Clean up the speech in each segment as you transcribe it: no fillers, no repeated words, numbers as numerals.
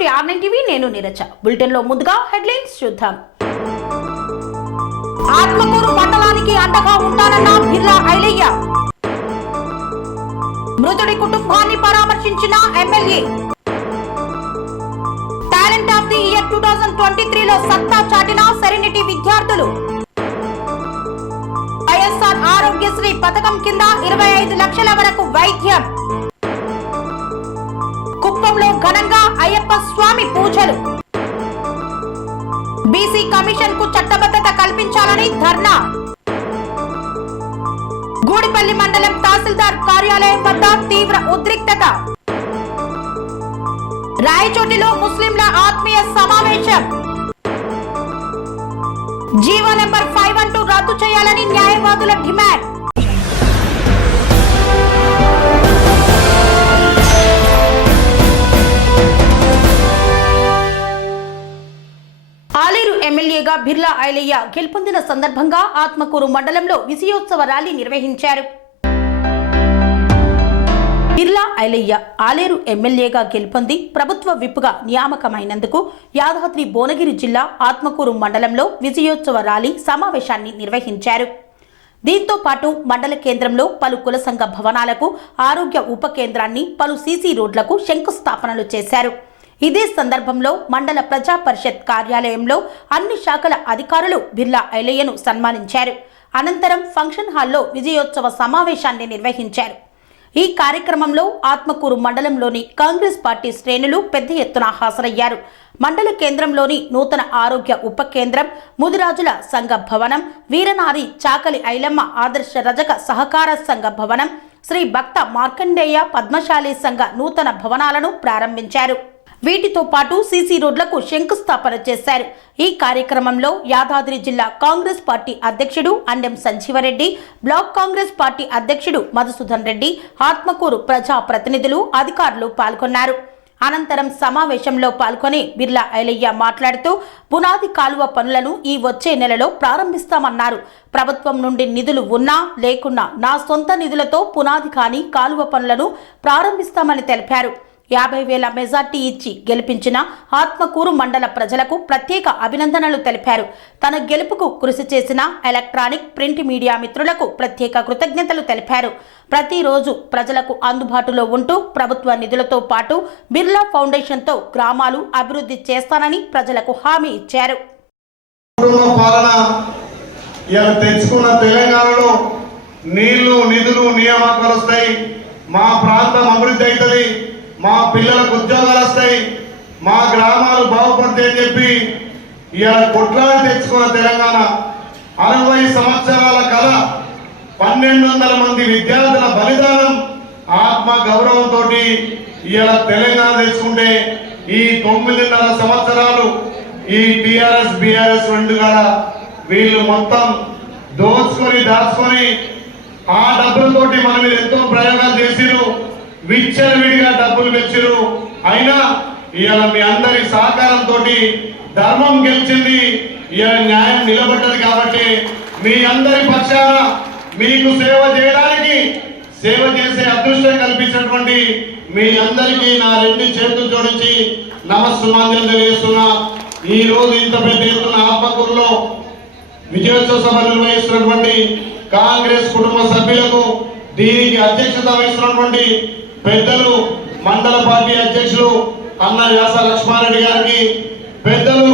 To R9 TV. నేను Neeraja. Bulletin లో ముందుగా హెడ్లైన్స్ చూద్దాం. ఆత్మకూరు మండలానికి అండగా ఉంటానన్న బిర్లా ఐలయ్య. మృతుడి కుటుంబాన్ని పరామర్శించిన MLA. Talent of the year 2023 లో సత్తా చాటిన సెరెనిటీ విద్యార్థులు. వైఎస్ఆర్ ఆరోగ్యశ్రీ పథకం కింద 25 లక్షల వరకు వైద్యం. కుప్పంలో ఘనంగా అయ్యప్ప స్వామి పూజలు. బీసీ కమిషన్ కు చట్టబద్ధత కల్పించాలని ధర్నా. గూడిపల్లి మండలం తహసీల్దార్ కార్యాలయం వద్ద తీవ్ర ఉద్రిక్తత. రాయచోటిలో ముస్లింల ఆత్మీయ సమావేశం. జీవో నెంబర్ 512 రద్దు చేయాలని న్యాయవాదుల డిమాండ్. ఆలేరు ఎమ్మెల్యేగా బిర్లా ఐలయ్య గెలుపొందిన సందర్భంగా ఆత్మకూరు మండలంలో విజయోత్సవ ర్యాలీ నిర్వహించారు. బిర్లా ఐలయ్య ఆలేరు ఎమ్మెల్యేగా గెలుపొంది ప్రభుత్వ విప్గా నియామకమైనందుకు యాదాద్రి భువనగిరి జిల్లా ఆత్మకూరు మండలంలో విజయోత్సవ ర్యాలీ సమావేశాన్ని నిర్వహించారు. దీంతో పాటు మండల కేంద్రంలో పలు కుల సంఘ భవనాలకు, ఆరోగ్య ఉప కేంద్రాన్ని, పలు సీసీ రోడ్లకు శంకుస్థాపనలు చేశారు. ఇదే సందర్భంలో మండల ప్రజా పరిషత్ కార్యాలయంలో అన్ని శాఖల అధికారులు బిర్లా ఐలయ్యను సన్మానించారు. అనంతరం ఫంక్షన్ హాల్లో విజయోత్సవ సమావేశాన్ని నిర్వహించారు. ఈ కార్యక్రమంలో ఆత్మకూరు మండలంలోని కాంగ్రెస్ పార్టీ శ్రేణులు పెద్ద ఎత్తున హాజరయ్యారు. మండల కేంద్రంలోని నూతన ఆరోగ్య ఉప కేంద్రం, ముదిరాజుల సంఘ భవనం, వీరనారి చాకలి ఐలమ్మ ఆదర్శ రజక సహకార సంఘ భవనం, శ్రీ భక్త మార్కండేయ పద్మశాలి సంఘ నూతన భవనాలను ప్రారంభించారు. వీటితో పాటు సీసీ రోడ్లకు శంకుస్థాపన చేశారు. ఈ కార్యక్రమంలో యాదాద్రి జిల్లా కాంగ్రెస్ పార్టీ అధ్యక్షుడు అండెం సంజీవరెడ్డి, బ్లాక్ కాంగ్రెస్ పార్టీ అధ్యక్షుడు మధుసూదన్ రెడ్డి, ఆత్మకూరు ప్రజా ప్రతినిధులు, అధికారులు పాల్గొన్నారు. అనంతరం సమావేశంలో పాల్గొని బిర్లా ఐలయ్య మాట్లాడుతూ పునాది కాలువ పనులను ఈ వచ్చే నెలలో ప్రారంభిస్తామన్నారు. ప్రభుత్వం నుండి నిధులు ఉన్నా లేకున్నా నా సొంత నిధులతో పునాది కాని కాలువ పనులను ప్రారంభిస్తామని తెలిపారు. 50,000 మెజార్టీ ఇచ్చి గెలిపించిన ఆత్మకూరు మండల ప్రజలకు ప్రత్యేక అభినందనలు తెలిపారు. తన గెలుపుకు కృషి చేసిన ఎలక్ట్రానిక్, ప్రింట్ మీడియా మిత్రులకు ప్రత్యేక కృతజ్ఞతలు తెలిపారు. ప్రతిరోజు ప్రజలకు అందుబాటులో ఉంటూ ప్రభుత్వ నిధులతో పాటు బిర్లా ఫౌండేషన్తో గ్రామాలు అభివృద్ధి చేస్తానని ప్రజలకు హామీ ఇచ్చారు. తెలంగాణలో నీళ్లు, నిధులు, నియామకాలు వస్తాయి, మా ప్రాంతం అభివృద్ధి అవుతుంది, మా పిల్లలకు ఉద్యోగాలు వస్తాయి, మా గ్రామాలు బాగుపడతాయని చెప్పి ఇలా కొట్లాడి తెచ్చుకున్న తెలంగాణ 60 సంవత్సరాల కళ, 1200 మంది విద్యార్థుల బలిదానం, ఆత్మ గౌరవంతో ఇలా తెలంగాణ తెచ్చుకుంటే ఈ 9.5 సంవత్సరాలు ఈ టిఆర్ఎస్ బిఆర్ఎస్ రెండు కదా వీళ్ళు మొత్తం దోచుకొని దాచుకొని ఆ డబ్బులతోటి మన మీద ఎంతో ప్రయోగాలు చేసిరు, విచ్చలవిడిగా డబ్బులు తెచ్చిరు. అయినా ఇవాళ మీ అందరి సహకారంతో ధర్మం గెలిచింది, ఇవాళ న్యాయం నిలబడ్డది. కాబట్టి మీ అందరి పక్షాన మీకు సేవ చేయడానికి, సేవ చేసే అదృష్టం కల్పించినటువంటి మీ అందరికీ నా 2 చేతులు జోడించి నమస్సుమాంజలు తెలియజేస్తున్నా. ఈ రోజు ఇంత పెద్ద ఎత్తున ఆత్మకూరులో విజయోత్సవ సభ నిర్వహిస్తున్నటువంటి కాంగ్రెస్ కుటుంబ సభ్యులకు, దీనికి అధ్యక్షత వహిస్తున్నటువంటి పెద్దలు మండల పార్టీ అధ్యక్షులు అన్న వ్యాస లక్ష్మారెడ్డి గారికి, పెద్దలు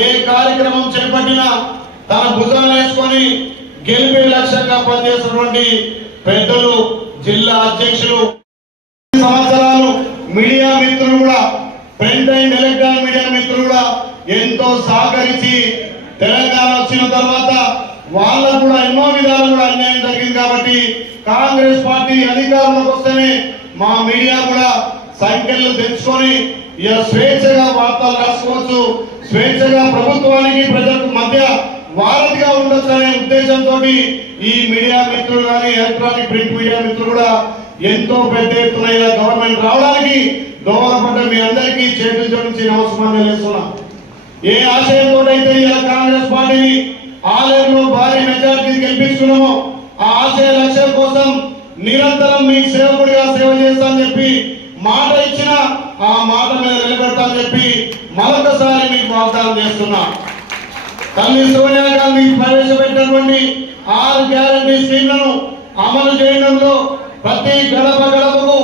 ఏ కార్యక్రమం చేపట్టినా తన భుజాలు వేసుకొని గెలిపే లక్ష్యంగా పనిచేస్తున్నటువంటి పెద్దలు జిల్లా అధ్యక్షులు, సంవత్సరాలు మీడియా మిత్రులు కూడా, ప్రింట్ అండ్ ఎలక్ట్రానిక్ మీడియా మిత్రులు కూడా ఎంతో సహకరించి తెలంగాణ వచ్చిన తర్వాత వాళ్ళకు కూడా ఎన్నో విధాలు కూడా అన్యాయం జరిగింది. కాబట్టి కాంగ్రెస్ పార్టీ అధికారంలోకి వస్తేనే మా మీడియా కూడా సంఖ్యలు తెచ్చుకొని ఇలా స్వేచ్ఛగా వార్తలు రాసుకోవచ్చు, స్వేచ్ఛగా ప్రభుత్వానికి ప్రజలకు మధ్య వారధిగా ఉండొచ్చు అనే ఉద్దేశంతో ఈ మీడియా మిత్రులు కానీ ఎలక్ట్రానిక్ ప్రింట్ మీడియా మిత్రులు కూడా ఎంతో పెద్ద ఎత్తున గవర్నమెంట్ రావడానికి దోహదపడ్డ మీ అందరికీ చేతులు జోడించి నమస్కారం చేస్తున్నా. ఏ ఆశయంతో అయితే ఇలా కాంగ్రెస్ పార్టీని ఆలయంలో భారీ మెజార్టీ గెలిపించుకున్నామో ఆ ఆశయ లక్ష్యం కోసం నిరంతరం మీకు సేవకుడిగా సేవ చేస్తానని చెప్పి మాట ఇచ్చిన ఆ మాట మీద నిలబెడతానని చెప్పి మరొకసారి మీకు వాగ్దానం చేస్తున్నా. తల్లి సోనియా గాంధీ ప్రవేశపెట్టినటువంటి 6 గ్యారంటీ స్కీమ్లను అమలు చేయడంలో ప్రతి గడప గడపకు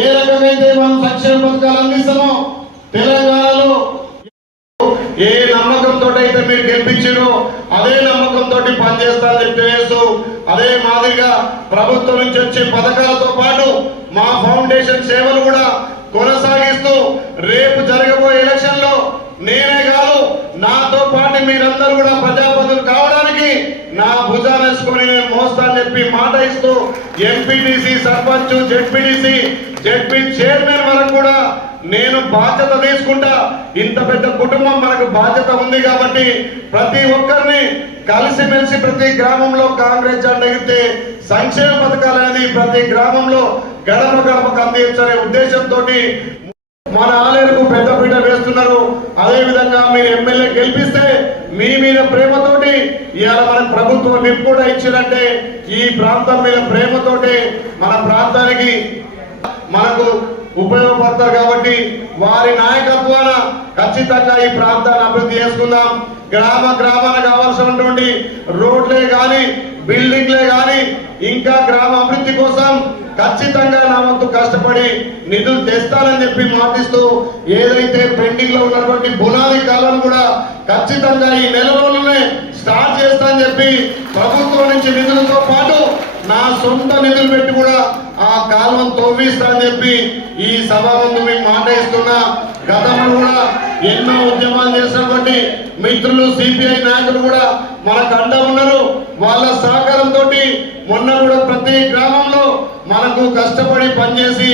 ఏ రకమైతే మనం సంక్షేమ పథకాలు అందిస్తామో తెలంగాణలో ఏ నమ్మకంతో అయితే మీరు గెలిపించారో అదే నమ్మకంతో పనిచేస్తారని చెప్పేస్తూ అదే మాదిరిగా ప్రభుత్వం నుంచి వచ్చే పథకాలతో పాటు మా ఫౌండేషన్ సేవలు కూడా కొనసాగిస్తూ రేపు జరగబోయే ఎలక్షన్ లో నేనే కాదు నాతో పాటు మీరందరూ కూడా ప్రజాపతులు కావడానికి నా భుజాన్ని వేసుకొని నేను మోస్తానని చెప్పి మాట ఇస్తూ ఎంపీటీసీ సర్పంచ్ జెడ్పీ చైర్మన్ వరకు కూడా నేను బాధ్యత తీసుకుంటా. ఇంత పెద్ద కుటుంబం మనకు బాధ్యత ఉంది కాబట్టి ప్రతి ఒక్కరిని కలిసిమెలిసి ప్రతి గ్రామంలో కాంగ్రెస్ జెండా ఎగిరితే సంక్షేమ పథకాలు అనేది ప్రతి గ్రామంలో గడప గడపకు అందించనే ఉద్దేశంతో మన ఆలయాలకు పెద్దపీట వేస్తున్నారు. అదే విధంగా మీరు ఎమ్మెల్యే గెలిపిస్తే మీ మీద ప్రేమతోటి ఇవాళ మన ప్రభుత్వం విప్ కూడా ఇచ్చిందంటే ఈ ప్రాంతం మీద ప్రేమతోటి మన ప్రాంతానికి మనకు ఉపయోగపడతారు కాబట్టి వారి నాయకత్వాన ఖచ్చితంగా ఈ ప్రాంతాన్ని అభివృద్ధి చేసుకుందాం. గ్రామాన కావాల్సినటువంటి రోడ్లే కానీ బిల్డింగ్లే కానీ ఇంకా గ్రామ అభివృద్ధి కోసం ఖచ్చితంగా నా వంతు కష్టపడి నిధులు తెస్తానని చెప్పి మాటిస్తూ ఏదైతే పెండింగ్ లో ఉన్నటువంటి బునాది కాలం కూడా ఖచ్చితంగా ఈ నెల రోజులనే స్టార్ట్ చేస్తానని చెప్పి ప్రభుత్వం నుంచి నిధులతో పాటు నా సొంత నిధులు పెట్టి కూడా ఆ కాలువను తవ్విస్తానని చెప్పి ఈ సభ ముందు మీకు మాట ఇస్తున్నా. గతంలో కూడా ఎన్నో ఉద్యమాలు చేసినటువంటి మిత్రులు సిపిఐ నాయకులు కూడా మనకు అండ ఉన్నారు. వాళ్ళ సహకారంతో మొన్న కూడా ప్రతి గ్రామంలో మనకు కష్టపడి పనిచేసి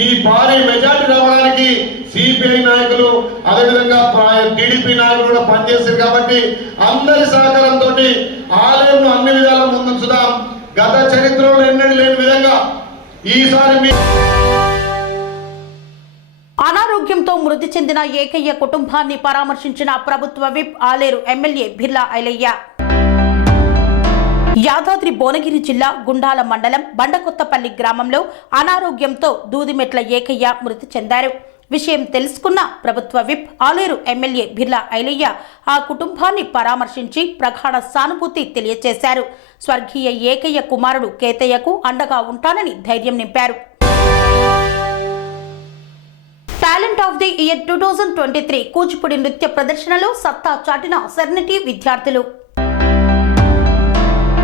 ఈ భారీ మెజార్టీ రావడానికి సిపిఐ నాయకులు అదేవిధంగా టీడీపీ నాయకులు కూడా పనిచేశారు కాబట్టి అందరి సహకారంతో ఆలయం అన్ని విధాల ముందుంచుదాం. గత చరిత్రలో ఎన్నడూ లేని విధంగా ఈసారి అనారోగ్యంతో మృతి చెందిన ఏకయ్య కుటుంబాన్ని పరామర్శించిన ప్రభుత్వ విప్ ఆలేరు ఎమ్మెల్యే బిర్లా ఐలయ్య. యాదాద్రి భువనగిరి జిల్లా గుండాల మండలం బండకొత్తపల్లి గ్రామంలో అనారోగ్యంతో దూదిమెట్ల ఏకయ్య మృతి చెందారు. విషయం తెలుసుకున్న ప్రభుత్వ విప్ ఆలేరు ఎమ్మెల్యే బిర్లా ఐలయ్య ఆ కుటుంబాన్ని పరామర్శించి ప్రగాఢ సానుభూతి తెలియజేశారు. స్వర్గీయ ఏకయ్య కుమారుడు కేతయ్యకు అండగా ఉంటానని ధైర్యం నింపారు. Talent of the year 2023 Kuchipudi నృత్య ప్రదర్శనలో సత్తా చాటిన సెరెనిటీ విద్యార్థులు.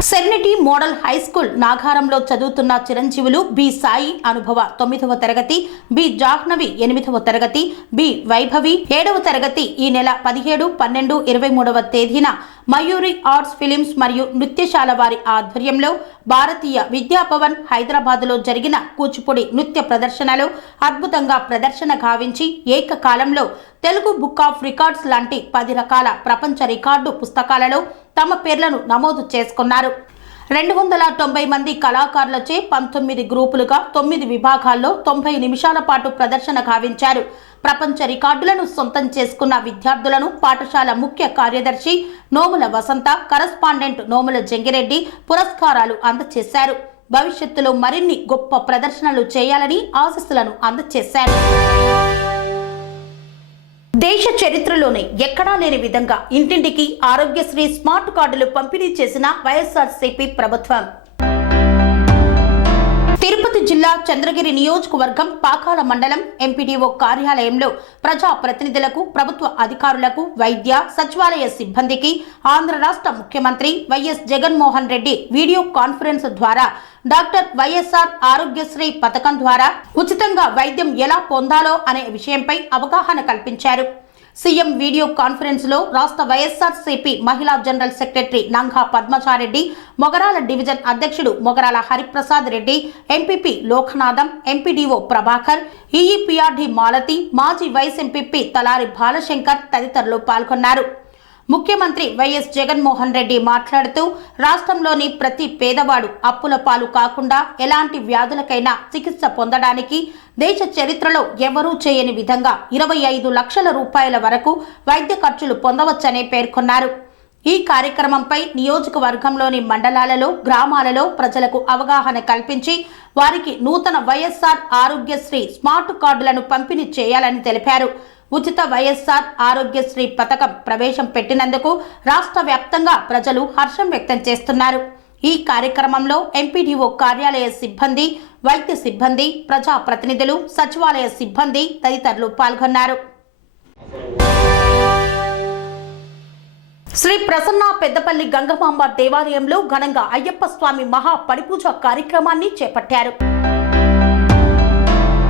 సెరెనిటీ మోడల్ హై స్కూల్ నాగారంలో చదువుతున్న చిరంజీవులు బి సాయి అనుభవ 9వ తరగతి, బి జాహ్నవి 8వ తరగతి, బి వైభవి 7వ తరగతి ఈ నెల 17, 12, 23వ తేదీన మయూరి ఆర్ట్స్ ఫిలిమ్స్ మరియు నృత్యశాల వారి ఆధ్వర్యంలో భారతీయ విద్యాభవన్ హైదరాబాద్లో జరిగిన కూచిపూడి నృత్య ప్రదర్శనలో అద్భుతంగా ప్రదర్శన గావించి ఏకకాలంలో తెలుగు బుక్ ఆఫ్ రికార్డ్స్ లాంటి 10 రకాల ప్రపంచ రికార్డు పుస్తకాలలో తమ పేర్లను నమోదు చేసుకున్నారు. 290 మంది కళాకారులచే 19 గ్రూపులుగా 9 విభాగాల్లో 90 నిమిషాల పాటు ప్రదర్శన గావించారు. ప్రపంచ రికార్డులను సొంతం చేసుకున్న విద్యార్థులను పాఠశాల ముఖ్య కార్యదర్శి నోముల వసంత, కరస్పాండెంట్ నోముల జంగిరెడ్డి పురస్కారాలు అందజేశారు. భవిష్యత్తులో మరిన్ని గొప్ప ప్రదర్శనలు చేయాలని ఆశీస్సులను అందజేశారు. దేశ చరిత్రలోనే ఎక్కడా లేని విధంగా ఇంటింటికి ఆరోగ్యశ్రీ స్మార్ట్ కార్డులు పంపిణీ చేసిన వైఎస్ఆర్సీపీ ప్రభుత్వం. తిరుపతి జిల్లా చంద్రగిరి నియోజకవర్గం పాకాల మండలం ఎంపీడీఓ కార్యాలయంలో ప్రజా ప్రతినిధులకు, ప్రభుత్వ అధికారులకు, వైద్య సచివాలయ సిబ్బందికి ఆంధ్ర రాష్ట్ర ముఖ్యమంత్రి YS Jaganmohan Reddy video conference ద్వారా డాక్టర్ వైఎస్ఆర్ ఆరోగ్యశ్రీ పథకం ద్వారా ఉచితంగా వైద్యం ఎలా పొందాలో అనే విషయంపై అవగాహన కల్పించారు. సీఎం వీడియో కాన్ఫరెన్స్ లో రాష్ట్ర వైఎస్ఆర్సీపీ మహిళా general secretary నంగా Padmachareddy, Mogarala division అధ్యక్షుడు మొగరాల హరిప్రసాద్ రెడ్డి, ఎంపీపీ లోకనాథం, ఎంపీడీఓ ప్రభాకర్, ఈఈపీఆర్డీ మాలతి, మాజీ వైస్ ఎంపీపీ తలారి బాలశంకర్ తదితరులు పాల్గొన్నారు. ముఖ్యమంత్రి వైఎస్ జగన్మోహన్ రెడ్డి మాట్లాడుతూ రాష్ట్రంలోని ప్రతి పేదవాడు అప్పుల పాలు కాకుండా ఎలాంటి వ్యాధులకైనా చికిత్స పొందడానికి దేశ చరిత్రలో ఎవరూ చేయని విధంగా 25 లక్షల రూపాయల వరకు వైద్య ఖర్చులు పొందవచ్చని పేర్కొన్నారు. ఈ కార్యక్రమంపై నియోజకవర్గంలోని మండలాలలో, గ్రామాలలో ప్రజలకు అవగాహన కల్పించి వారికి నూతన వైఎస్ఆర్ ఆరోగ్యశ్రీ స్మార్ట్ కార్డులను పంపిణీ చేయాలని తెలిపారు. ఉచిత వైఎస్ఆర్ ఆరోగ్యశ్రీ పథకం ప్రవేశం పెట్టినందుకు రాష్ట్ర వ్యాప్తంగా ప్రజలు హర్షం వ్యక్తం చేస్తున్నారు. ఈ కార్యక్రమంలో ఎంపీడీఓ కార్యాలయ సిబ్బంది, వైద్య సిబ్బంది, ప్రజా ప్రతినిధులు, సచివాలయ సిబ్బంది తదితరులు పాల్గొన్నారు. శ్రీ ప్రసన్న పెద్దపల్లి గంగమాంబ దేవాలయంలో ఘనంగా అయ్యప్ప స్వామి మహా పడిపూజ కార్యక్రమాన్ని చేపట్టారు.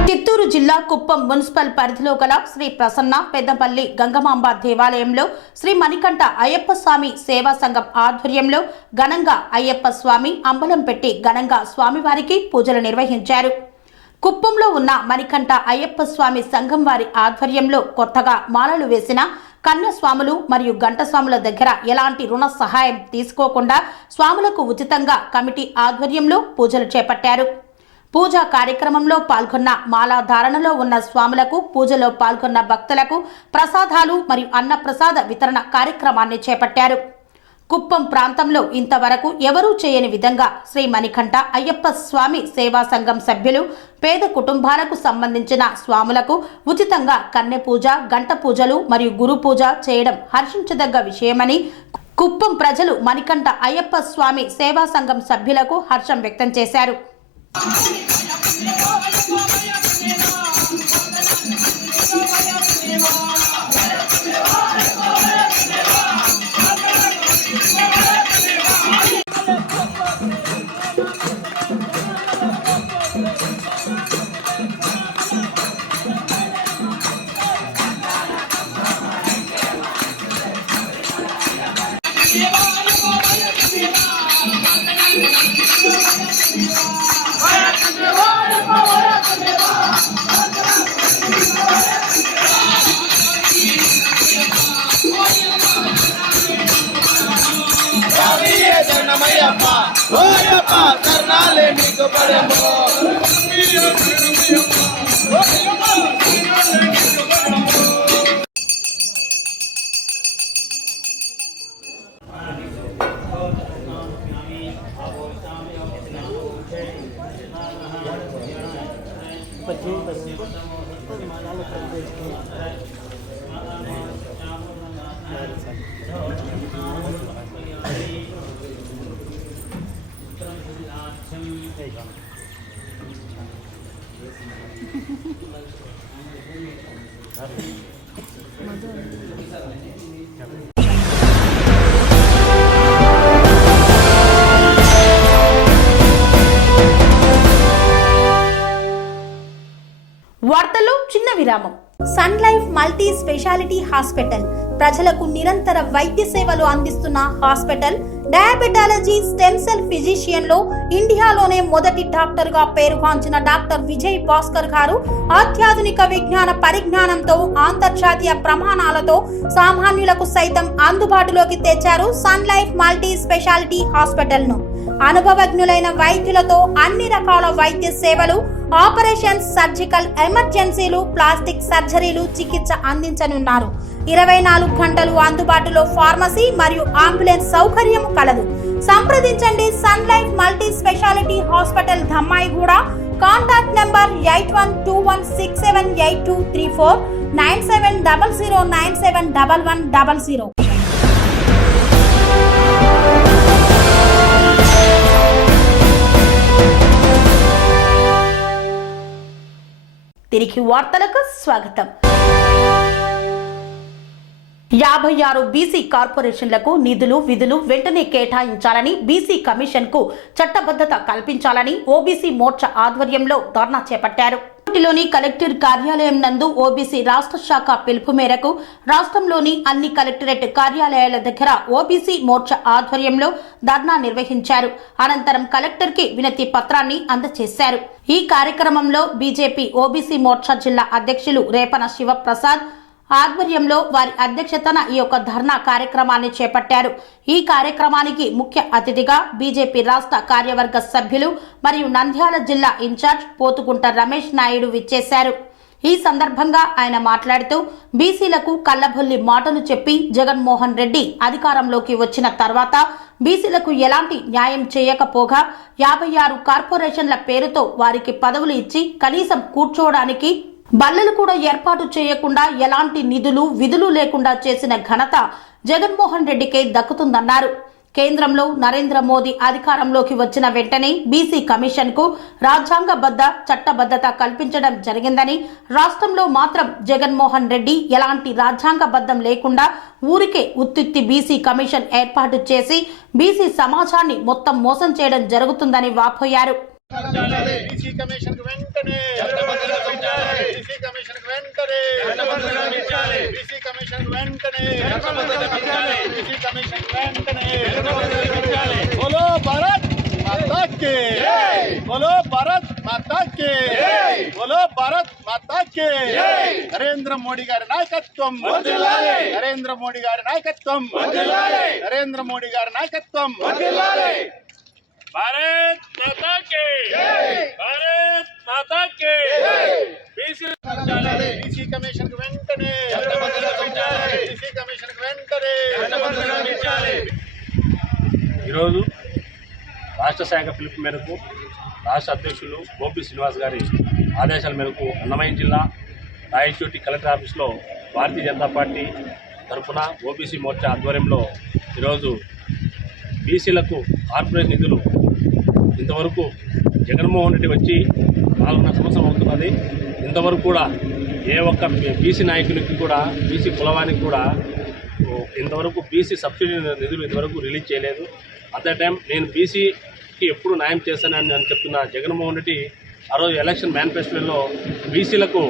చిత్తూరు జిల్లా కుప్పం మున్సిపల్ పరిధిలో గల శ్రీ ప్రసన్న పెద్దపల్లి గంగమాంబ దేవాలయంలో శ్రీ మణికంఠ అయ్యప్ప స్వామి సేవా సంఘం ఆధ్వర్యంలో ఘనంగా అయ్యప్ప స్వామి అంబలం పెట్టి ఘనంగా స్వామివారికి పూజలు నిర్వహించారు. కుప్పంలో ఉన్న మణికంఠ అయ్యప్ప స్వామి సంఘం వారి ఆధ్వర్యంలో కొత్తగా మాలలు వేసిన కన్యస్వాములు మరియు గంటస్వాముల దగ్గర ఎలాంటి రుణ సహాయం తీసుకోకుండా స్వాములకు ఉచితంగా కమిటీ ఆధ్వర్యంలో పూజలు చేపట్టారు. పూజా కార్యక్రమంలో పాల్గొన్న మాలాధారణలో ఉన్న స్వాములకు, పూజలో పాల్గొన్న భక్తులకు ప్రసాదాలు మరియు అన్నప్రసాద వితరణ కార్యక్రమాన్ని చేపట్టారు. కుప్పం ప్రాంతంలో ఇంతవరకు ఎవరూ చేయని విధంగా శ్రీ మణికంఠ అయ్యప్ప స్వామి సేవా సంఘం సభ్యులు పేద కుటుంబాలకు సంబంధించిన స్వాములకు ఉచితంగా కన్నె పూజ, గంట పూజలు మరియు గురు పూజ చేయడం హర్షించదగ్గ విషయమని కుప్పం ప్రజలు మణికంఠ అయ్యప్ప స్వామి సేవా సంఘం సభ్యులకు హర్షం వ్యక్తం చేశారు. వార్తల్లో చిన్న విరామం. Sun Life multi speciality hospital ప్రజలకు నిరంతర వైద్య సేవలు అందిస్తున్న hospital. Diabetology, stem cell physician లో ఇండియాలోనే మొదటి డాక్టర్ గా పేరుగాంచిన డాక్టర్ విజయ్ భాస్కర్ గారు అత్యాధునిక విజ్ఞాన పరిజ్ఞానంతో అంతర్జాతీయ ప్రమాణాలతో సామాన్యులకు సైతం అందుబాటులోకి తెచ్చారు Sun Life multi speciality hospital ను. అనుభవజ్ఞులైన వైద్యులతో అన్ని రకాల వైద్య సేవలు, ఆపరేషన్స్, సర్జికల్ ఎమర్జెన్సీలు, ప్లాస్టిక్ సర్జరీలు, చికిత్స అందించనున్నారు. 24 గంటలు అందుబాటులో ఫార్మసీ మరియు అంబులెన్స్ సౌకర్యం కలదు. సంప్రదించండి Sun Life multi speciality hospital, Dammaiguda. Contact number 8121678234, 9700971100. తిరిగి వార్తలకు స్వాగతం. 56 బీసీ కార్పొరేషన్లకు నిధులు, విధులు వెంటనే కేటాయించాలని, బీసీ కమిషన్ కు చట్టబద్ధత కల్పించాలని ఓబీసీ మోర్చా ఆధ్వర్యంలో ధర్నా చేపట్టారు. లోని కలెక్టర్ కార్యాలయం నందు ఓబీసీ రాష్ట్ర శాఖ పిలుపు మేరకు రాష్ట్రంలోని అన్ని కలెక్టరేట్ కార్యాలయాల దగ్గర ఓబీసీ మోర్చా ఆధ్వర్యంలో ధర్నా నిర్వహించారు. అనంతరం కలెక్టర్ కి వినతి పత్రాన్ని అందజేశారు. ఈ కార్యక్రమంలో బీజేపీ ఓబీసీ మోర్చా జిల్లా అధ్యక్షులు రేపన శివప్రసాద్ ఆధ్వర్యంలో వారి అధ్యక్షతన ఈ యొక్క ధర్నా కార్యక్రమాన్ని చేపట్టారు. ఈ కార్యక్రమానికి ముఖ్య అతిథిగా బీజేపీ రాష్ట్ర కార్యవర్గ సభ్యులు మరియు నంద్యాల జిల్లా ఇన్ఛార్జ్ పోతుగుంట రమేష్ నాయుడు విచ్చేశారు. ఈ సందర్భంగా ఆయన మాట్లాడుతూ బీసీలకు కల్లబొల్లి మాటలు చెప్పి జగన్మోహన్ రెడ్డి అధికారంలోకి వచ్చిన తర్వాత బీసీలకు ఎలాంటి న్యాయం చేయకపోగా 56 కార్పొరేషన్ల పేరుతో వారికి పదవులు ఇచ్చి కనీసం కూర్చోవడానికి బల్లలు కూడా ఏర్పాటు చేయకుండా ఎలాంటి నిధులు విధులు లేకుండా చేసిన ఘనత జగన్మోహన్ రెడ్డికే దక్కుతుందన్నారు. కేంద్రంలో నరేంద్ర మోదీ అధికారంలోకి వచ్చిన వెంటనే బీసీ కమిషన్ కు రాజ్యాంగబద్ధ చట్టబద్ధత కల్పించడం జరిగిందని, రాష్ట్రంలో మాత్రం జగన్మోహన్ రెడ్డి ఎలాంటి రాజ్యాంగబద్ధం లేకుండా ఊరికే ఉత్తిత్తి బీసీ కమిషన్ ఏర్పాటు చేసి బీసీ సమాజాన్ని మొత్తం మోసం చేయడం జరుగుతుందని వాపోయారు. బీసీ కమిషన్ వెంటనే బీసీ కమిషన్ వెంటనే బీసీ కమిషన్ వెంటనే బీసీ కమిషన్ వెంటనే బోలో భారత్ మాతా కి బోలో భారత్ మాతా కి బోలో భారత్ మాతా కి నరేంద్ర మోడీ గారి నాయకత్వం నరేంద్ర మోడీ గారి నాయకత్వం నరేంద్ర మోడీ గారి నాయకత్వం भारत माता के भारत माता के बीसी कमीशन వెంటనే बीसी कमीशन వెంటనే ఈరోజు రాష్ట్ర శాఖ పిలుపు మేరకు రాష్ట్ర అధ్యక్షులు గోపి శ్రీనివాస్ గారి ఆదేశాల మేరకు అన్నమయ్య జిల్లా రాయచోటి కలెక్టర్ ఆఫీస్లో భారతీయ జనతా పార్టీ తరఫున ఓబీసీ మోర్చా ఆధ్వర్యంలో ఈరోజు బీసీలకు కార్పొరేట్ నిధులు ఇంతవరకు జగన్మోహన్ రెడ్డి వచ్చి 4.5 సంవత్సరం అవుతున్నది. ఇంతవరకు కూడా ఏ ఒక్క బీసీ నాయకునికి కూడా బీసీ కులవానికి కూడా ఇంతవరకు బీసీ సబ్సిడీ నిధులు ఇంతవరకు రిలీజ్ చేయలేదు. అట్ ద టైం నేను బీసీకి ఎప్పుడు న్యాయం చేస్తానని నేను చెప్తున్న జగన్మోహన్ రెడ్డి ఆ రోజు ఎలక్షన్ మేనిఫెస్టోలో బీసీలకు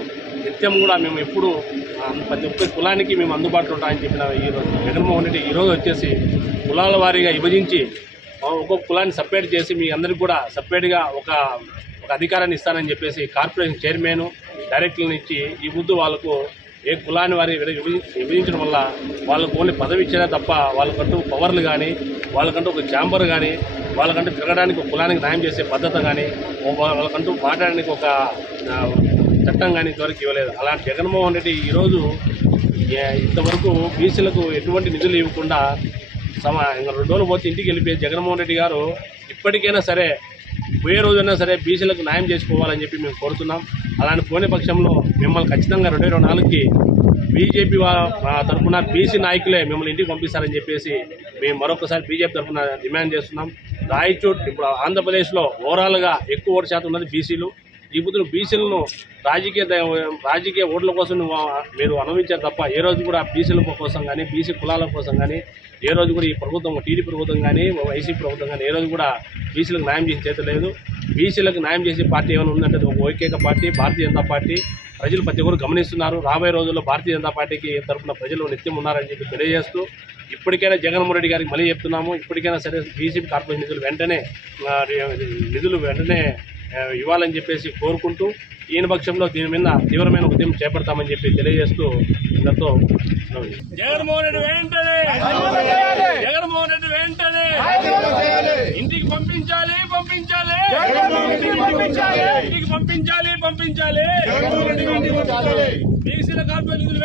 నిత్యం కూడా మేము ఎప్పుడు ప్రతి ఒక్క కులానికి మేము అందుబాటులో ఉంటామని చెప్పిన ఈరోజు జగన్మోహన్ రెడ్డి ఈరోజు వచ్చేసి కులాల వారీగా విభజించి ఒక్కొక్క కులాన్ని సపరేట్ చేసి మీ అందరికీ కూడా సపరేట్గా ఒక అధికారాన్ని ఇస్తానని చెప్పేసి కార్పొరేషన్ చైర్మన్ డైరెక్టర్లను ఇచ్చి ఈ ముందు వాళ్ళకు ఏ కులాన్ని వారి విభజించడం వల్ల వాళ్ళకు ఓన్లీ పదవి ఇచ్చేదే తప్ప వాళ్ళకంటూ పవర్లు కానీ వాళ్ళకంటూ ఒక ఛాంబర్ కానీ వాళ్ళకంటూ తిరగడానికి ఒక కులానికి న్యాయం చేసే పద్ధతి కానీ వాళ్ళకంటూ మాట్లాడడానికి ఒక చట్టం కానీ ఇంతవరకు ఇవ్వలేదు. అలాంటి జగన్మోహన్ రెడ్డి ఈరోజు ఇంతవరకు బీసీలకు ఎటువంటి నిధులు ఇవ్వకుండా ఇంకా 2 రోజులు పోతే ఇంటికి వెళ్ళిపోయి జగన్మోహన్ రెడ్డి గారు ఇప్పటికైనా సరే పోయే రోజైనా సరే బీసీలకు న్యాయం చేసుకోవాలని చెప్పి మేము కోరుతున్నాం. అలాంటి పోని పక్షంలో మిమ్మల్ని ఖచ్చితంగా 2024కి బీజేపీ తరఫున బీసీ నాయకులే మిమ్మల్ని ఇంటికి పంపిస్తారని చెప్పేసి మేము మరొకసారి బీజేపీ తరఫున డిమాండ్ చేస్తున్నాం. రాయచోట్ ఇప్పుడు ఆంధ్రప్రదేశ్లో ఓవరాల్గా ఎక్కువ ఓటు శాతం ఉన్నది బీసీలు. ఈ బుద్ధులు బీసీలను రాజకీయ ఓట్ల కోసం మీరు అనుభవించారు తప్ప ఏ రోజు కూడా బీసీల కోసం కానీ బీసీ కులాల కోసం కానీ ఏ రోజు కూడా ఈ ప్రభుత్వం టీడీపీ ప్రభుత్వం కానీ వైసీపీ ప్రభుత్వం కానీ ఏ రోజు కూడా బీసీలకు న్యాయం చేసి చేతలేదు. బీసీలకు న్యాయం చేసే పార్టీ ఏమైనా ఉందంటే ఒక ఏకైక పార్టీ భారతీయ జనతా పార్టీ. ప్రజలు ప్రతి ఒక్కరు గమనిస్తున్నారు. రాబోయే రోజుల్లో భారతీయ జనతా పార్టీకి తరఫున ప్రజలు నిత్యం ఉన్నారని చెప్పి తెలియజేస్తూ ఇప్పటికైనా జగన్మోహన్ రెడ్డి గారికి మళ్ళీ చెప్తున్నాము, ఇప్పటికైనా సరే బీసీపీ కార్పొరేషన్ నిధులు వెంటనే ఇవ్వాలని చెప్పేసి కోరుకుంటూ ఈయన పక్షంలో దీని మీద తీవ్రమైన ఉద్యమం చేపడతామని చెప్పి తెలియజేస్తూ ఇంతతో జగన్మోహన్ రెడ్డి వెంటనే జగన్మోహన్ రెడ్డి వెంటనే ఇంటికి పంపించాలి పంపించాలి ఇంటికి పంపించాలి పంపించాలి బీసీల కార్పొరేషన్.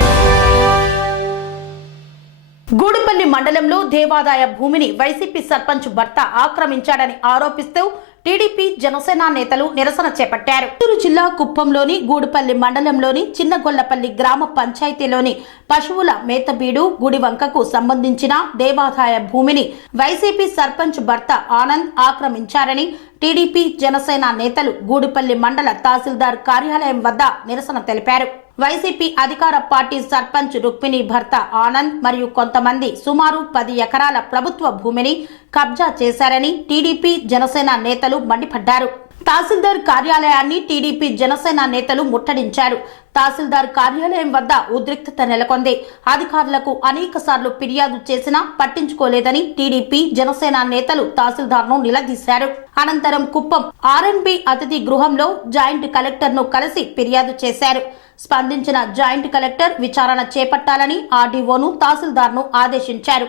గూడుపల్లి మండలంలో దేవాదాయ భూమిని వైసీపీ సర్పంచ్ భర్త ఆక్రమించాడని ఆరోపిస్తూ టీడీపీ జనసేన నేతలు నిరసన చేపట్టారు. చిత్తూరు జిల్లా కుప్పంలోని గూడుపల్లి మండలంలోని చిన్నగొల్లపల్లి గ్రామ పంచాయతీలోని పశువుల మేతబీడు గుడివంకకు సంబంధించిన దేవాదాయ భూమిని వైసీపీ సర్పంచ్ భర్త ఆనంద్ ఆక్రమించారని టీడీపీ జనసేన నేతలు గూడుపల్లి మండల తహసీల్దార్ కార్యాలయం వద్ద నిరసన తెలిపారు. వైసీపీ అధికార పార్టీ సర్పంచ్ రుక్మిణి భర్త ఆనంద్ మరియు కొంతమంది సుమారు 10 ఎకరాల ప్రభుత్వ భూమిని కబ్జా చేశారని టీడీపీ జనసేన నేతలు మండిపడ్డారు. తహసీల్దార్ కార్యాలయాన్ని టీడీపీ జనసేన నేతలు ముట్టడించారు. తహసీల్దార్ కార్యాలయం వద్ద ఉద్రిక్తత నెలకొంది. అధికారులకు అనేకసార్లు ఫిర్యాదు చేసినా పట్టించుకోలేదని టీడీపీ జనసేన నేతలు తహసీల్దార్ను నిలదీశారు. అనంతరం కుప్పం ఆర్ఎన్బి అతిథి గృహంలో జాయింట్ కలెక్టర్ను కలిసి ఫిర్యాదు చేశారు. స్పందించిన జాయింట్ కలెక్టర్ విచారణ చేపట్టాలని ఆర్డీఓను తహసీల్దార్ను ఆదేశించారు.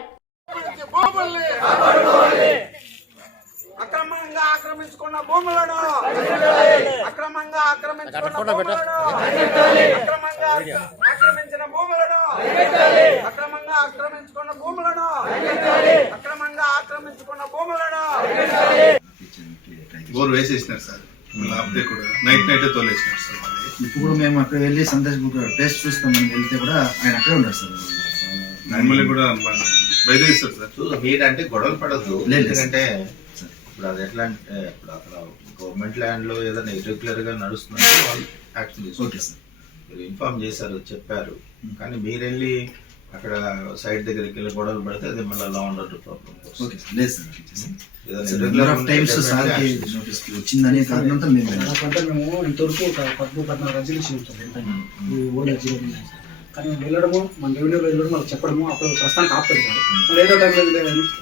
అక్రమంగా ఆక్రమించుకున్న భూములను అక్రమంగా ఆక్రమించిన భూములను అక్రమంగా ఆక్రమించుకున్న భూములను అక్రమంగా ఆక్రమించుకున్న భూములను బోర్ వేసేసినారు సార్. ఆపితే కూడా నైట్ తోలేసినారు సార్. ఇప్పుడు మేము అక్కడ వెళ్ళి సందేశ్ ప్లేస్ చూస్తామని వెళ్తే కూడా ఆయన అక్కడే ఉన్నారు సార్. మమ్మల్ని కూడా బయట ఇస్తారు సార్. మీరంటే గొడవలు పడద్దు, లేదు ఎందుకంటే ఇప్పుడు అది ఎట్లా అంటే ఇప్పుడు అక్కడ గవర్నమెంట్ ల్యాండ్ లో ఏదైనా ఇర్రెగ్యులర్ గా నడుస్తుందంటే వాళ్ళు యాక్షన్ తీసుకుంటారు సార్. మీరు ఇన్ఫార్మ్ చేశారు, చెప్పారు, కానీ మీరెళ్ళి అక్కడ సైడ్ దగ్గరికి వెళ్ళి గొడవలు పడితే అది మళ్ళీ లా ఉండదు ప్రాబ్లం. లేదు సార్, నెంబర్ ఆఫ్ టైమ్స్ సార్కి నోటీస్ వచ్చిందనే కారణంతో మేము వెళ్ళాం. మేము ఇంతవరకు ఒక 13-14 రెజల్యూషన్ ఇచ్చాం ఈ ఓల్డ్ జీరో కానీ వెళ్ళడము మన రెవెన్యూలో వెళ్ళడం మనకు చెప్పడము అప్పుడు ప్రస్తుతానికి ఆపుతుంది సార్. మళ్ళీ ఏదో టైంలో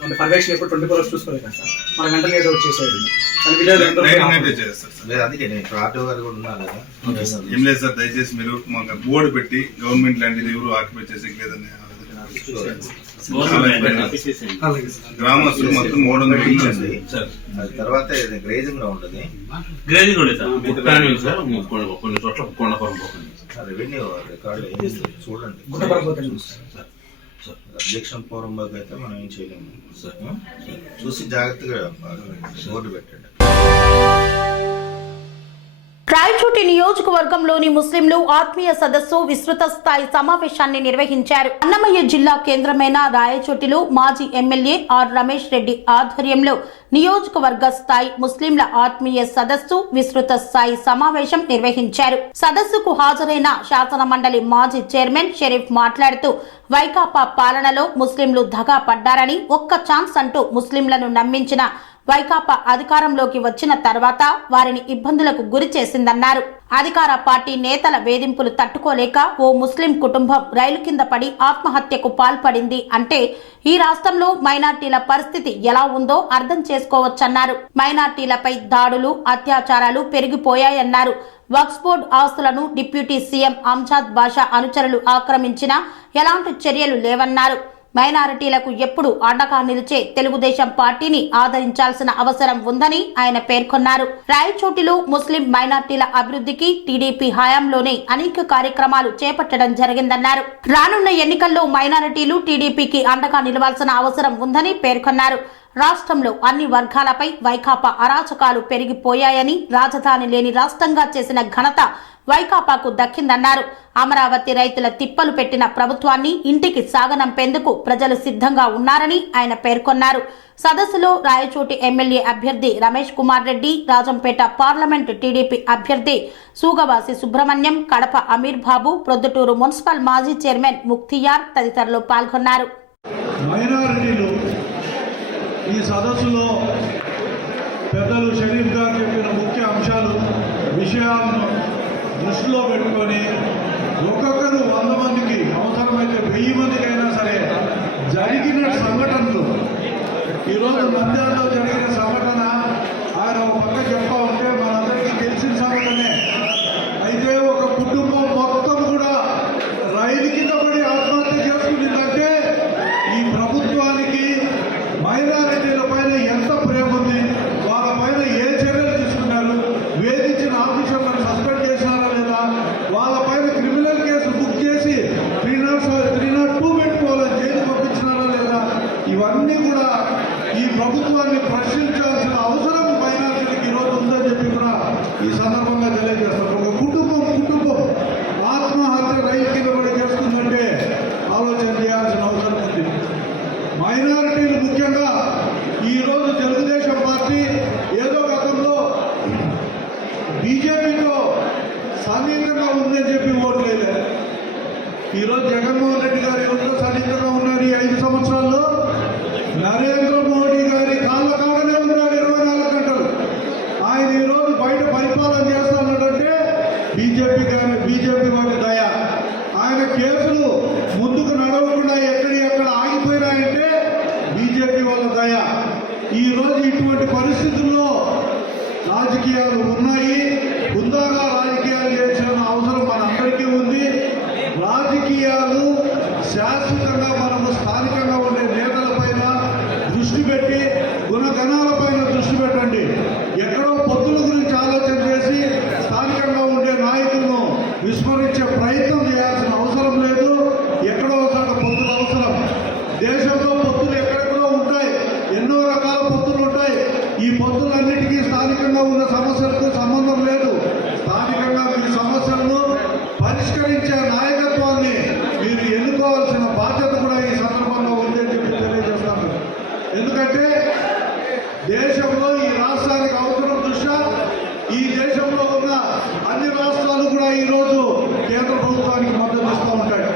మన పర్యవేక్షణ ఎప్పుడు 24 hours చూసుకోలేదు కదా సార్, మన వెంటనే ఏదో వచ్చేసేది కానీ లేదు. అందుకే నేను ఇప్పుడు ఆటో గారు కూడా ఉన్నారు కదా. ఏం లేదు సార్, దయచేసి మీరు మాకు బోర్డు పెట్టి గవర్నమెంట్ ల్యాండ్ ఇది ఎవరు ఆక్యుపై చేసేకి లేదని గ్రామస్తులు మొత్తం 300 ఇల్లు ఉంది. అది తర్వాత గ్రేజింగ్ లో ఉంటుంది. రెవెన్యూ రికార్డు ఏం చేస్తుంది చూడండి. అబ్జెక్షన్ ఫోరం అయితే మనం ఏం చేయలేము. చూసి జాగ్రత్తగా బోర్డు పెట్టండి. రాయచోటి నియోజకవర్గంలోని ముస్లింలు ఆత్మీయ సదస్సు విస్తృత స్థాయి సమావేశాన్ని నిర్వహించారు. అన్నమయ్య జిల్లా కేంద్రమైన రాయచోటిలో మాజీ ఎమ్మెల్యే ఆర్ రమేష్ రెడ్డి ఆధ్వర్యంలో నియోజకవర్గ స్థాయి ముస్లింల ఆత్మీయ సదస్సు విస్తృత స్థాయి సమావేశం నిర్వహించారు. సదస్సుకు హాజరైన శాసన మండలి మాజీ చైర్మన్ షరీఫ్ మాట్లాడుతూ వైకాపా పాలనలో ముస్లింలు దగా పడ్డారని, ఒక్క ఛాన్స్ అంటూ ముస్లింలను నమ్మించిన వైకాపా అధికారంలోకి వచ్చిన తర్వాత వారిని ఇబ్బందులకు గురి చేసిందన్నారు. అధికార పార్టీ నేతల వేధింపులు తట్టుకోలేక ఓ ముస్లిం కుటుంబం రైలు కింద పడి ఆత్మహత్యకు పాల్పడింది అంటే ఈ రాష్ట్రంలో మైనార్టీల పరిస్థితి ఎలా ఉందో అర్థం చేసుకోవచ్చన్నారు. మైనార్టీలపై దాడులు, అత్యాచారాలు పెరిగిపోయాయన్నారు. వక్ఫ్ బోర్డు ఆస్తులను డిప్యూటీ సీఎం అంజాద్ బాషా అనుచరులు ఆక్రమించినా ఎలాంటి చర్యలు లేవన్నారు. మైనారిటీలకు ఎప్పుడు అండగా నిలిచే తెలుగుదేశం పార్టీని ఆదరించాల్సిన అవసరం ఉందని ఆయన పేర్కొన్నారు. రాయచోటిలో ముస్లిం మైనార్టీల అభివృద్ధికి టీడీపీ హయాంలోనే అనేక కార్యక్రమాలు చేపట్టడం జరిగిందన్నారు. రానున్న ఎన్నికల్లో మైనారిటీలు టీడీపీకి అండగా నిలవాల్సిన అవసరం ఉందని పేర్కొన్నారు. రాష్ట్రంలో అన్ని వర్గాలపై వైకాపా అరాచకాలు పెరిగిపోయాయని, రాజధాని లేని రాష్ట్రంగా చేసిన ఘనత వైకాపాకు దక్కిందన్నారు. అమరావతి రైతుల తిప్పలు పెట్టిన ప్రభుత్వాన్ని ఇంటికి సాగనంపేందుకు ప్రజలు సిద్ధంగా ఉన్నారని ఆయన పేర్కొన్నారు. సదస్సులో రాయచోటి ఎమ్మెల్యే అభ్యర్థి రమేష్ కుమార్ రెడ్డి, రాజంపేట పార్లమెంటు టీడీపీ అభ్యర్థి సూగవాసి సుబ్రహ్మణ్యం, కడప అమీర్ బాబు, ప్రొద్దుటూరు మున్సిపల్ మాజీ చైర్మన్ ముఖ్తియార్ తదితరులు పాల్గొన్నారు. మైనారిటీలు ఈ సదస్సులో పెద్దలు షరీఫ్ గారు చెప్పిన ముఖ్య అంశాలు, విషయాలను దృష్టిలో పెట్టుకొని ఒక్కొక్కరు 100 మందికి, అవసరమైతే 1000 మందికైనా సరే జరిగిన సంఘటనలు, ఈరోజు నంద్యాలలో జరిగిన సంఘటన ఆయన ఒక పక్క చెప్తా ఉంటే మనందరికీ తెలిసిన సంఘటనే. అయితే ఒక కుటుంబం మొత్తం కూడా రైలు కింద పడి ఆత్మహత్య చేసుకుంటుందంటే ఈ ప్రభుత్వానికి మైనారిటీల పైన ఎంత ప్రేమ ఉంది, వాళ్ళ పైన ఏ చర్యలు తీసుకున్నారు, వేధించిన ఆఫీసర్లను సస్పెండ్ చేసినారా లేదా, వాళ్ళ పైన క్రిమినల్ కేసు బుక్ చేసి 302 పెట్టుకోవాలని జైలు పంపించినారా లేదా, ఇవన్నీ కూడా ఈ ప్రభుత్వాన్ని పరిశీలించాల్సిన అవసరం మైనారిటీలకు ఈరోజు ఉందని చెప్పి కూడా ఈ సందర్భంగా తెలియజేస్తారు. ఒక కుటుంబం ఆత్మహత్య రైలు కింద పడి చేస్తుందంటే ఆలోచన చేయాల్సిన అవసరం ఉంది. మైనారిటీలు ముఖ్యంగా ఈరోజు తెలుగుదేశం పార్టీ ఏదో గతంలో బీజేపీతో సన్నిహితంగా ఉందని చెప్పి ఓట్లు వేయలేదు. ఈరోజు జగన్మోహన్ రెడ్డి గారు ఎవరితో సన్నిహితంగా ఉన్నారు ఈ 5 సంవత్సరాల్లో? నరేంద్ర మోడీ గారి కాళ్ళ కాడనే ఉన్నారు 24 గంటలు. ఆయన ఈరోజు బయట పరిపాలన చేస్తున్నాడంటే బీజేపీ వారి దయ. ఆయన కేసులు ముందుకు నడవకుండా ఎక్కడ ఆగిపోయినాయంటే బీజేపీ వాళ్ళ దయ. ఈరోజు ఇటువంటి పరిస్థితుల్లో రాజకీయాలు ఉన్నాయి. హుందాగా రాజకీయాలు చేసిన అవసరం మనందరికీ ఉంది. రాజకీయాలు శాశ్వతంగా మనము స్థానికంగా ఉండే నేతలపైన దృష్టి పెట్టి, గుణగణాలపైన దృష్టి పెట్టండి. ఎక్కడో పొత్తుల గురించి ఆలోచన చేసి స్థానికంగా ఉండే నాయకులను విస్మరించే ప్రయత్నం చేయాల్సిన అవసరం లేదు. ఎక్కడో ఒకసారి పొత్తులు అవసరం. దేశంలో పొత్తులు ఎక్కడెక్కడో ఉంటాయి, ఎన్నో రకాల పొత్తులు ఉంటాయి. ఈ పొత్తులన్నిటికీ స్థానికంగా ఉన్న సమస్యలకు సంబంధం లేదు. స్థానికంగా మీ సమస్యలను దేశంలో ఈ రాష్ట్రానికి అవసరం దృష్ట్యా ఈ దేశంలో ఉన్న అన్ని రాష్ట్రాలు కూడా ఈరోజు కేంద్ర ప్రభుత్వానికి మద్దతు ఇస్తూ ఉంటాయి.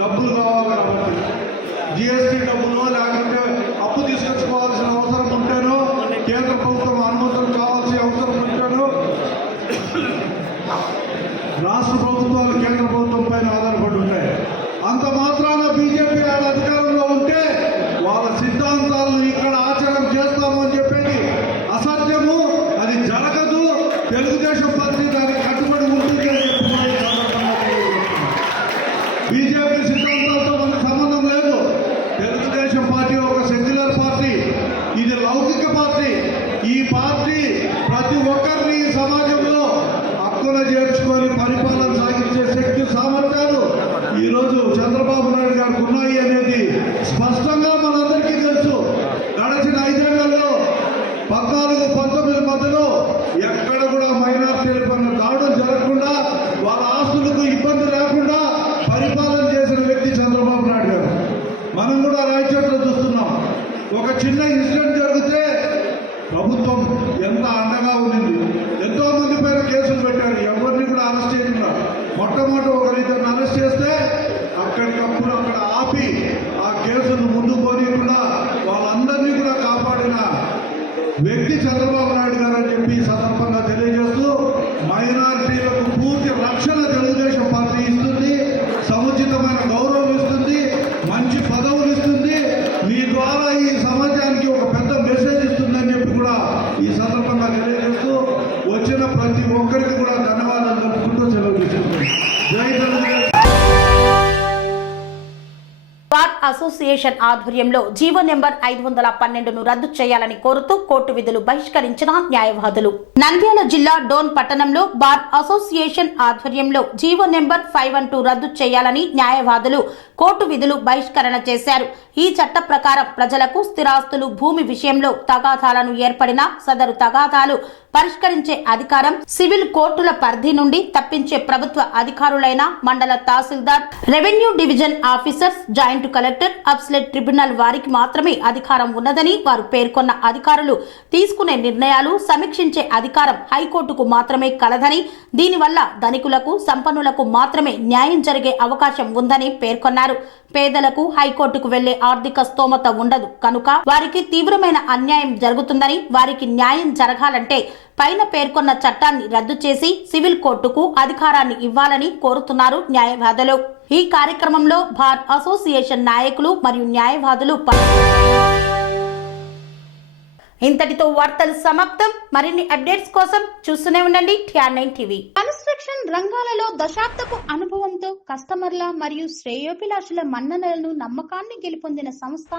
డబ్బులు కావాలి కాబట్టి జిఎస్టీ డబ్బులు లేకుంటే అప్పు తీసుకొచ్చుకోవాల్సిన అవసరం ఉంటేనో కేంద్ర ప్రభుత్వం అనుమతులు కావాల్సిన అవసరం ఉంటేనో రాష్ట్ర ప్రభుత్వాలు కేంద్ర ప్రభుత్వం పైన ఆధారపడి ఉంటాయి. అంత మాత్రాన బీజేపీ అధికారంలో ఉంటే వాళ్ళ సిద్ధాంతాలను ఇక్కడ ఆచరణ చేస్తాము అని చెప్పేది అసత్యము. అది జరగదు. తెలుగుదేశం పార్టీ దానికి కట్టుబడి ఉంటుంది అని చెప్పి బీజేపీ సిద్ధాంతాలతో మనకు సంబంధం లేదు. తెలుగుదేశం పార్టీ ఒక సెక్యులర్ పార్టీ, ఇది లౌకిక పార్టీ. ఈ పార్టీ ప్రతి ఒక్కరిని సమాజంలో హక్కున చేర్చుకొని పరిపాలన సాగించే శక్తి సామర్థ్యాలు ఈరోజు చంద్రబాబు నాయుడు గారికి ఉన్నాయి అనేది స్పష్టంగా మనందరికీ తెలుసు. గడిచిన 5 ఏళ్లలో 14-19 మధ్యలో ఎక్కడ కూడా మైనార్టీల పైన దాడులు జరగకుండా వాళ్ళ ఆస్తులకు ఇబ్బంది లేకుండా పరిపాలన చేసిన వ్యక్తి చంద్రబాబు నాయుడు గారు. మనం కూడా రాయచోట్ల చూస్తున్నాం. ఒక చిన్న ఇన్సిడెంట్ జరిగితే ప్రభుత్వం ఎంత అండగా ఉండింది. ఎంతో మంది పైన కేసులు పెట్టారు. ఎవరిని కూడా అరెస్ట్ చేయకుండా మొట్టమొదటి ఒకరిద్దరిని అరెస్ట్ చేస్తే అక్కడికప్పుడు అక్కడ ఆపి ఆ కేసును ముందుకు పోనీయకుండా వాళ్ళందరినీ కూడా కాపాడిన వ్యక్తి చంద్రబాబు నాయుడు గారు అని చెప్పి ఈ సందర్భంగా తెలియజేస్తూ మైనారిటీలకు పూర్తి రక్షణ తెలుగుదేశం పార్టీ ఇస్తుంది. సముచితమైన గౌరవం ఇస్తుంది. మంచి పదవులు ఇస్తుంది. మీ ద్వారా ఈ సమాజానికి ఒక పెద్ద మెసేజ్ ఇస్తుందని చెప్పి కూడా ఈ సందర్భంగా తెలియజేస్తూ వచ్చిన ప్రతి ఒక్కరికి కూడా ధన్యవాదాలు తెలుపుకుంటూ సెలవు తీసుకుంటాం. జై తెలుగుదేశం. బార్ అసోసియేషన్ ఆధ్వర్యంలో జీవో నెంబర్ 512ను రద్దు చేయాలని కోరుతూ కోర్టు విధులు బహిష్కరించిన న్యాయవాదులు. నంద్యాల జిల్లా డోన్ పట్టణంలో బార్ అసోసియేషన్ ఆధ్వర్యంలో జీవో నెంబర్ 512 రద్దు చేయాలని న్యాయవాదులు కోర్టు విధులు బహిష్కరణ చేశారు. ఈ చట్ట ప్రకారం ప్రజలకు స్థిరాస్తులు, భూమి విషయంలో తగాదాలను ఏర్పడిన సదరు తగాదాలు పరిష్కరించే అధికారం సివిల్ కోర్టుల పరిధి నుండి తప్పించే ప్రభుత్వ అధికారులైన మండల tahsildar, revenue division officers, joint collector, అప్సెట్ ట్రిబ్యునల్ వారికి మాత్రమే అధికారం ఉన్నదని వారు పేర్కొన్న అధికారులు తీసుకునే నిర్ణయాలు సమీక్షించే అధికారం హైకోర్టుకు మాత్రమే కలదని, దీనివల్ల ధనికులకు, సంపన్నులకు మాత్రమే న్యాయం జరిగే అవకాశం ఉందని పేర్కొన్నారు. పేదలకు హైకోర్టుకు వెళ్లే ఆర్థిక స్తోమత ఉండదు కనుక వారికి తీవ్రమైన అన్యాయం జరుగుతుందని, వారికి న్యాయం జరగాలంటే పైన పేర్కొన్న చట్టాన్ని రద్దు చేసి సివిల్ కోర్టుకు అధికారాన్ని ఇవ్వాలని కోరుతున్నారు న్యాయవాదులు. ఈ కార్యక్రమంలో బార్ అసోసియేషన్ నాయకులు మరియు న్యాయవాదులు ఇంతటితో వార్తలు సమాప్తం. మరిన్ని అప్డేట్స్ కోసం చూస్తూనే ఉండండి TR9 టీవీ. కన్స్ట్రక్షన్ రంగాలలో దశాబ్దపు అనుభవంతో కస్టమర్ల మరియు శ్రేయోభిలాషుల మన్ననలను, నమ్మకాన్ని గెలుపొందిన సంస్థ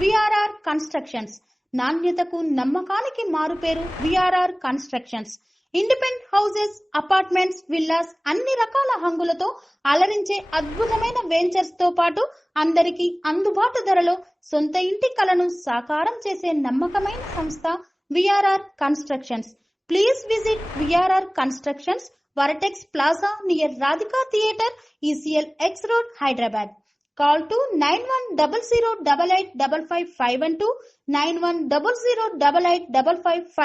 VRR కన్స్ట్రక్షన్స్. నాణ్యతకు, నమ్మకానికి మారుపేరు VRR constructions. Independent houses, apartments, villas అన్ని రకాల హంగులతో అలరించే అద్భుతమైన వెంచర్స్ తో పాటు అందరికీ అందుబాటు ధరలో సొంత ఇంటి కలను సాకారం చేసే నమ్మకమైన సంస్థ VRR constructions. Please visit VRR constructions, వరటెక్స్ plaza near Radhika theatre, ECL X Road, Hyderabad. Call to 910088555512, 9100885555.